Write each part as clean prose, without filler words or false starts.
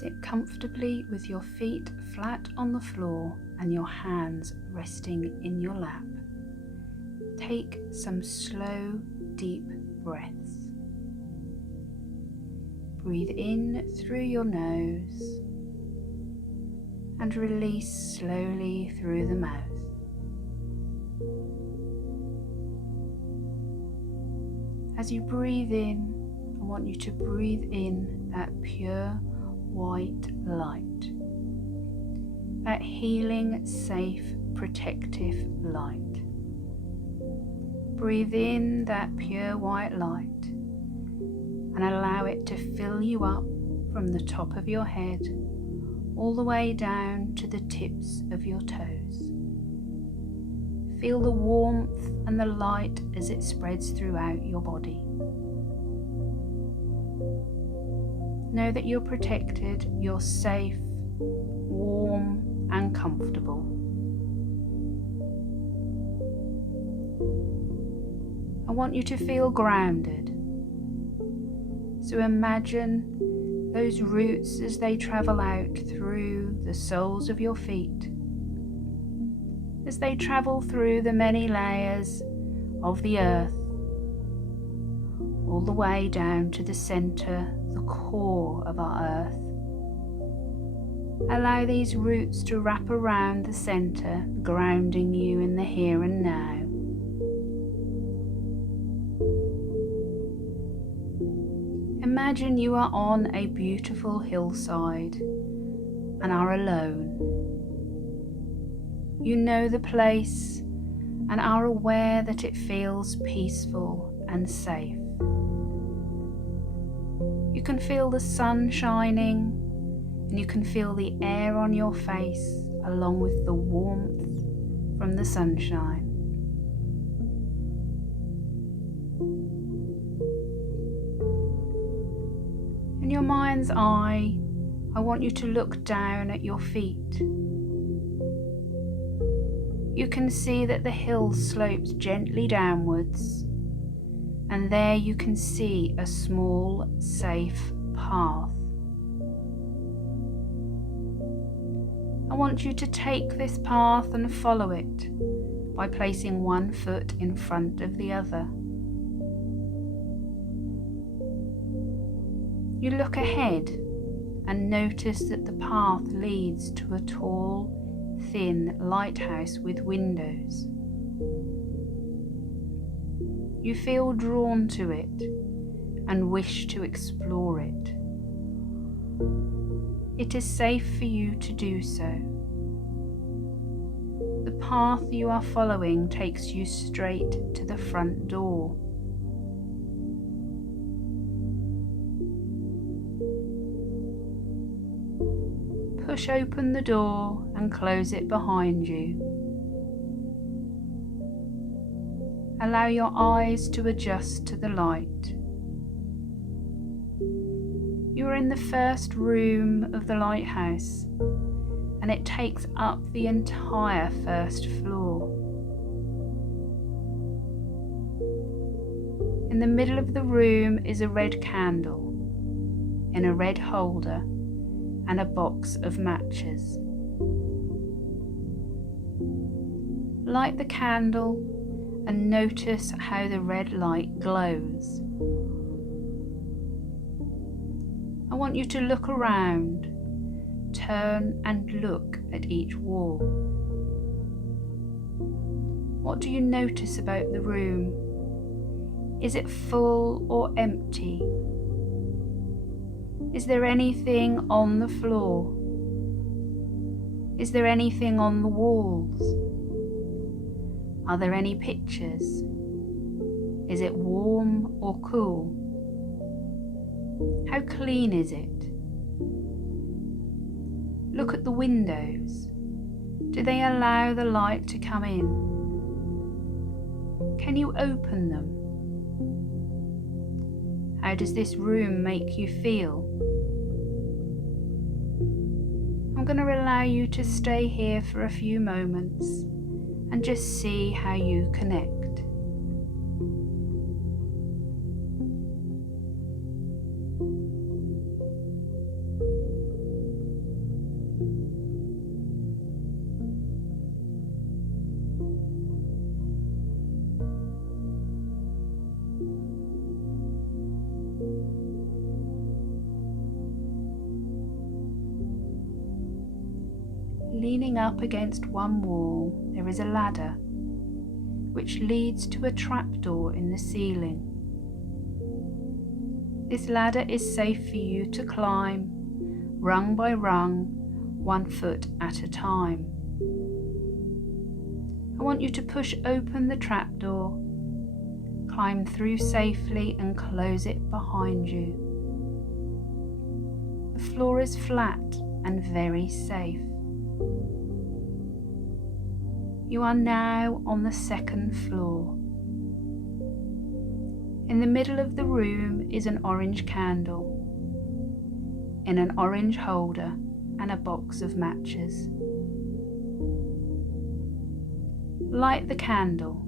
Sit comfortably with your feet flat on the floor and your hands resting in your lap. Take some slow, deep breaths. Breathe in through your nose and release slowly through the mouth. As you breathe in, I want you to breathe in that pure white light, that healing, safe, protective light. Breathe in that pure white light and allow it to fill you up from the top of your head all the way down to the tips of your toes. Feel the warmth and the light as it spreads throughout your body. Know that you're protected, you're safe, warm and comfortable. I want you to feel grounded. So imagine those roots as they travel out through the soles of your feet, as they travel through the many layers of the earth, all the way down to the center, the core of our earth. Allow these roots to wrap around the center, grounding you in the here and now. Imagine you are on a beautiful hillside and are alone. You know the place and are aware that it feels peaceful and safe. You can feel the sun shining and you can feel the air on your face along with the warmth from the sunshine. In your mind's eye, I want you to look down at your feet. You can see that the hill slopes gently downwards, and there you can see a small, safe path. I want you to take this path and follow it by placing one foot in front of the other. You look ahead and notice that the path leads to a tall, thin lighthouse with windows. You feel drawn to it and wish to explore it. It is safe for you to do so. The path you are following takes you straight to the front door. Push open the door and close it behind you. Allow your eyes to adjust to the light. You are in the first room of the lighthouse, and it takes up the entire first floor. In the middle of the room is a red candle in a red holder and a box of matches. Light the candle and notice how the red light glows. I want you to look around, turn and look at each wall. What do you notice about the room? Is it full or empty? Is there anything on the floor? Is there anything on the walls? Are there any pictures? Is it warm or cool? How clean is it? Look at the windows. Do they allow the light to come in? Can you open them? How does this room make you feel? I'm going to allow you to stay here for a few moments and just see how you connect. Leaning up against one wall, there is a ladder which leads to a trapdoor in the ceiling. This ladder is safe for you to climb, rung by rung, 1 foot at a time. I want you to push open the trapdoor, climb through safely and close it behind you. The floor is flat and very safe. You are now on the 2nd floor. In the middle of the room is an orange candle in an orange holder and a box of matches. Light the candle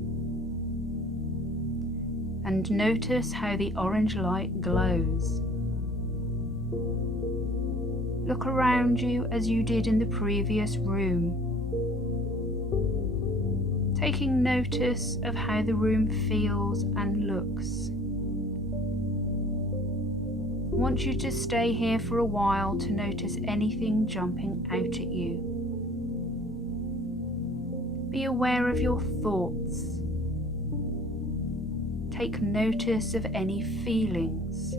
and notice how the orange light glows. Look around you as you did in the previous room, taking notice of how the room feels and looks. I want you to stay here for a while to notice anything jumping out at you. Be aware of your thoughts. Take notice of any feelings.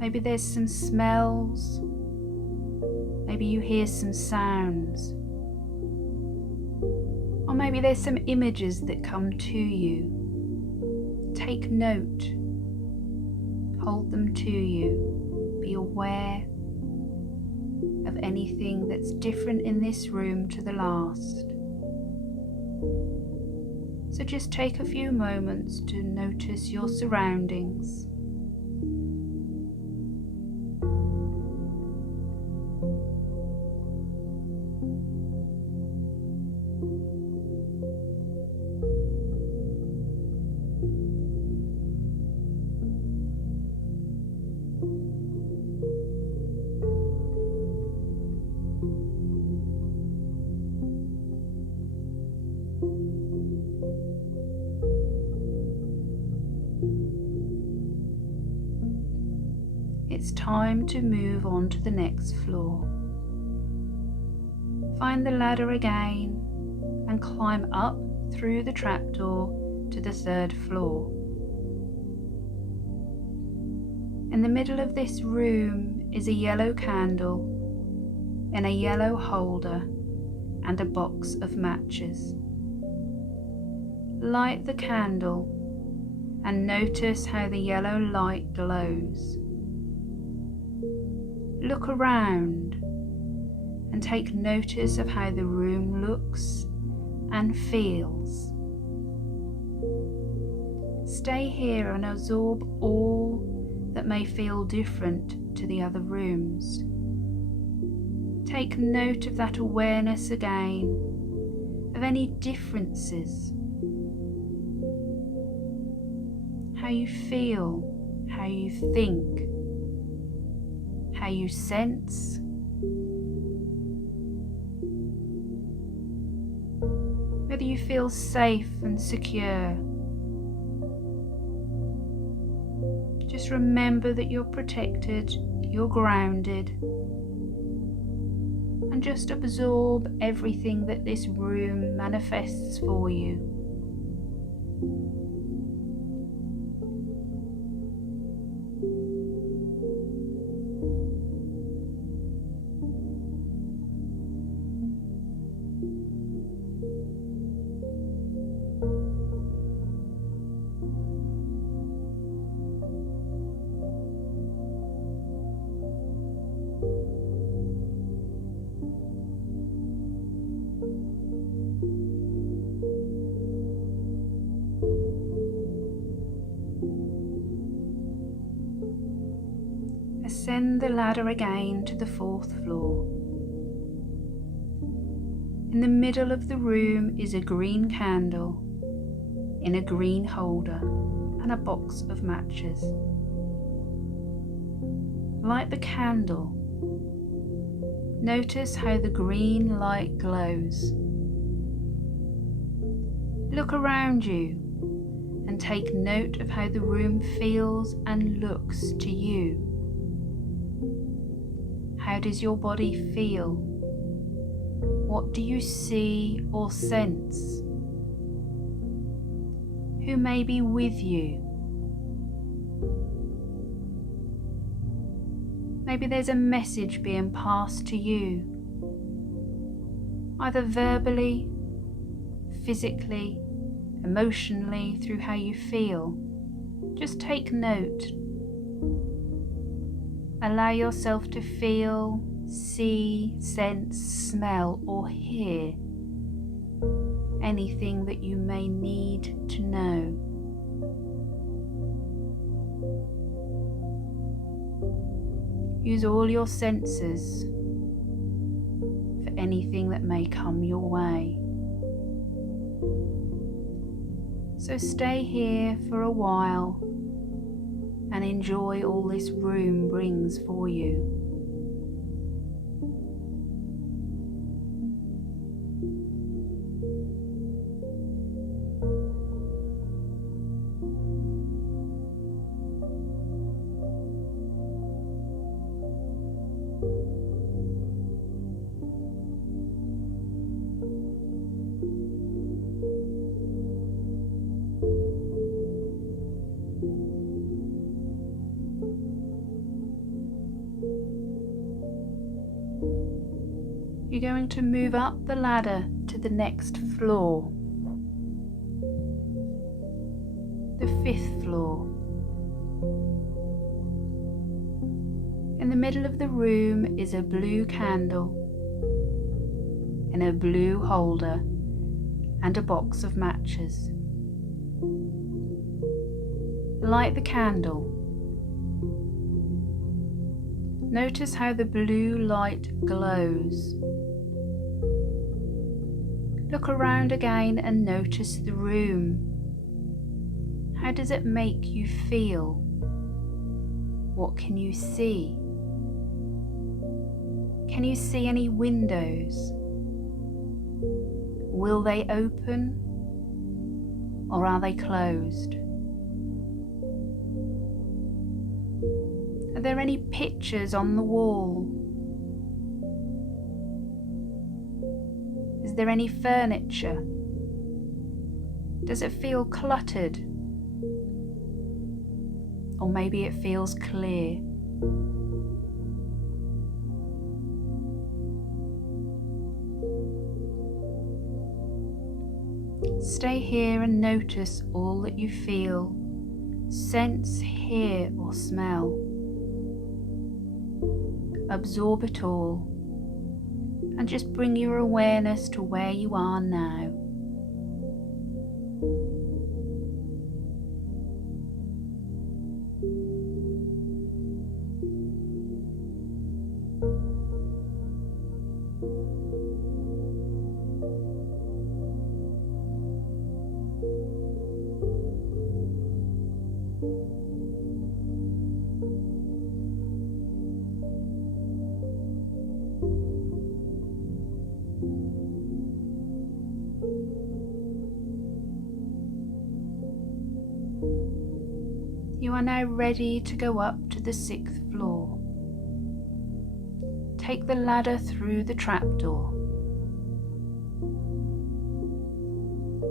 Maybe there's some smells. Maybe you hear some sounds. Or maybe there's some images that come to you. Take note. Hold them to you. Be aware of anything that's different in this room to the last. So just take a few moments to notice your surroundings. It's time to move on to the next floor. Find the ladder again and climb up through the trapdoor to the 3rd floor. In the middle of this room is a yellow candle in a yellow holder and a box of matches. Light the candle and notice how the yellow light glows. Look around and take notice of how the room looks and feels. Stay here and absorb all that may feel different to the other rooms. Take note of that awareness again, of any differences. How you feel, how you think, how you sense. Whether you feel safe and secure. Just remember that you're protected, you're grounded, and just absorb everything that this room manifests for you. Ascend the ladder again to the 4th floor. In the middle of the room is a green candle in a green holder and a box of matches. Light the candle. Notice how the green light glows. Look around you and take note of how the room feels and looks to you. How does your body feel? What do you see or sense? Who may be with you? Maybe there's a message being passed to you, either verbally, physically, emotionally, through how you feel. Just take note. Allow yourself to feel, see, sense, smell, or hear anything that you may need to know. Use all your senses for anything that may come your way. So stay here for a while and enjoy all this room brings for you. You're going to move up the ladder to the next floor, the 5th floor. In the middle of the room is a blue candle in a blue holder and a box of matches. Light the candle. Notice how the blue light glows. Look around again and notice the room. How does it make you feel? What can you see? Can you see any windows? Will they open or are they closed? Are there any pictures on the wall? Is there any furniture? Does it feel cluttered? Or maybe it feels clear. Stay here and notice all that you feel, sense, hear, or smell. Absorb it all and just bring your awareness to where you are now. You are now ready to go up to the 6th floor. Take the ladder through the trapdoor.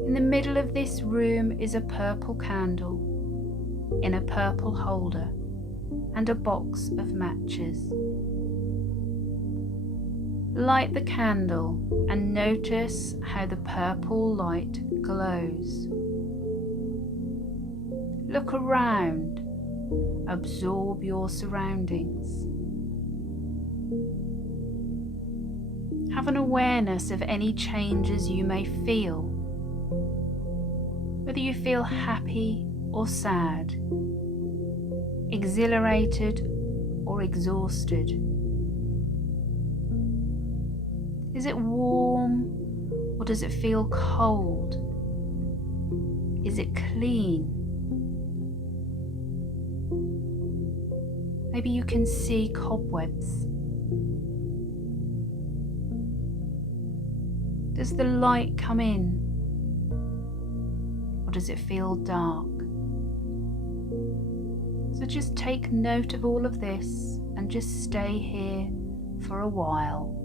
In the middle of this room is a purple candle in a purple holder and a box of matches. Light the candle and notice how the purple light glows. Look around, absorb your surroundings. Have an awareness of any changes you may feel, whether you feel happy or sad, exhilarated or exhausted. Is it warm or does it feel cold? Is it clean? Maybe you can see cobwebs. Does the light come in, or does it feel dark? So just take note of all of this and just stay here for a while.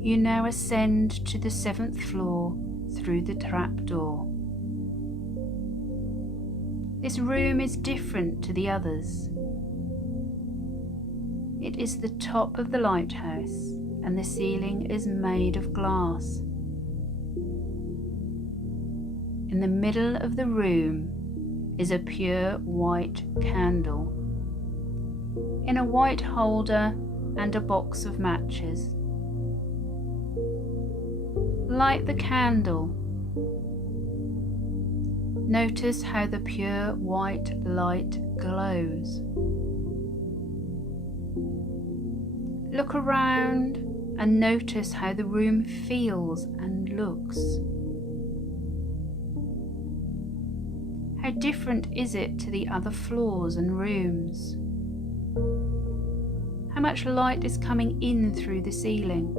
You now ascend to the 7th floor through the trapdoor. This room is different to the others. It is the top of the lighthouse and the ceiling is made of glass. In the middle of the room is a pure white candle in a white holder and a box of matches. Light the candle. Notice how the pure white light glows. Look around and notice how the room feels and looks. How different is it to the other floors and rooms? How much light is coming in through the ceiling?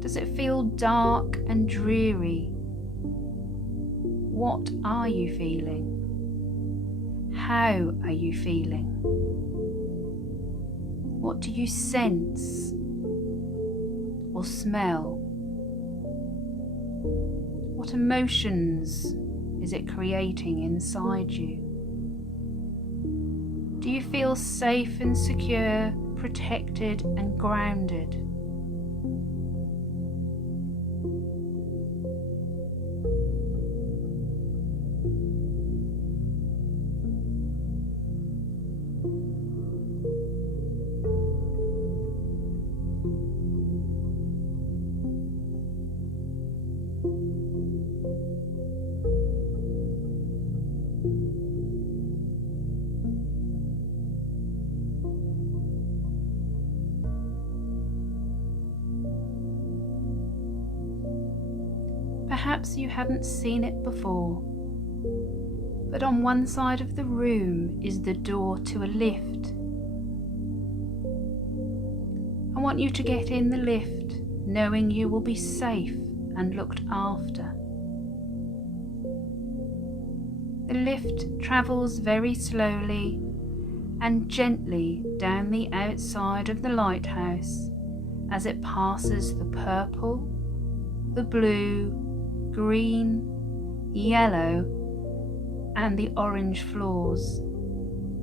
Does it feel dark and dreary? What are you feeling? How are you feeling? What do you sense or smell? What emotions is it creating inside you? Do you feel safe and secure, protected and grounded? Perhaps you haven't seen it before, but on one side of the room is the door to a lift. I want you to get in the lift knowing you will be safe and looked after. The lift travels very slowly and gently down the outside of the lighthouse as it passes the purple, the blue, green, yellow and the orange floors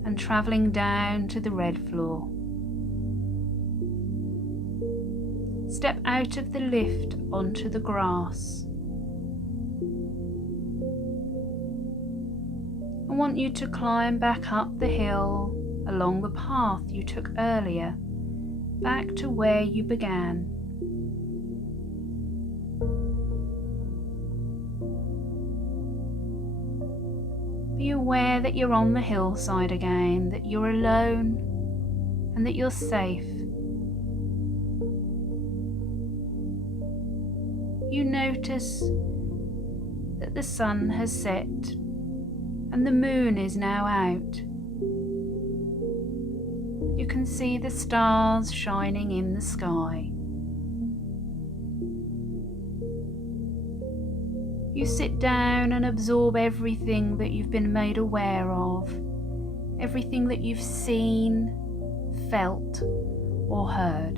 and travelling down to the red floor. Step out of the lift onto the grass. I want you to climb back up the hill along the path you took earlier, back to where you began. Be aware that you're on the hillside again, that you're alone and that you're safe. You notice that the sun has set and the moon is now out. You can see the stars shining in the sky. You sit down and absorb everything that you've been made aware of, everything that you've seen, felt, or heard.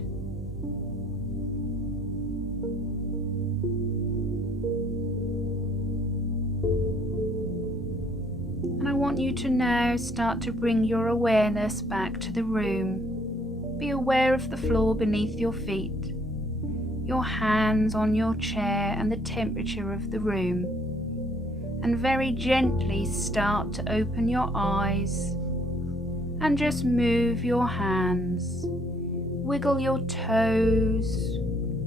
And I want you to now start to bring your awareness back to the room. Be aware of the floor beneath your feet, your hands on your chair and the temperature of the room, and very gently start to open your eyes and just move your hands, wiggle your toes,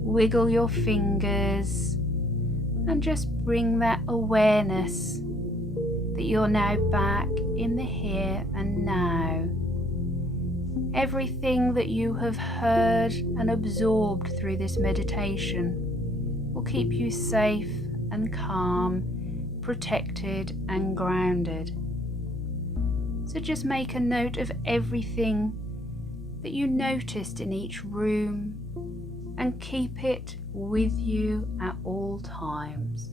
wiggle your fingers, and just bring that awareness that you're now back in the here and now, Everything that you have heard and absorbed through this meditation will keep you safe and calm, protected and grounded. So just make a note of everything that you noticed in each room and keep it with you at all times.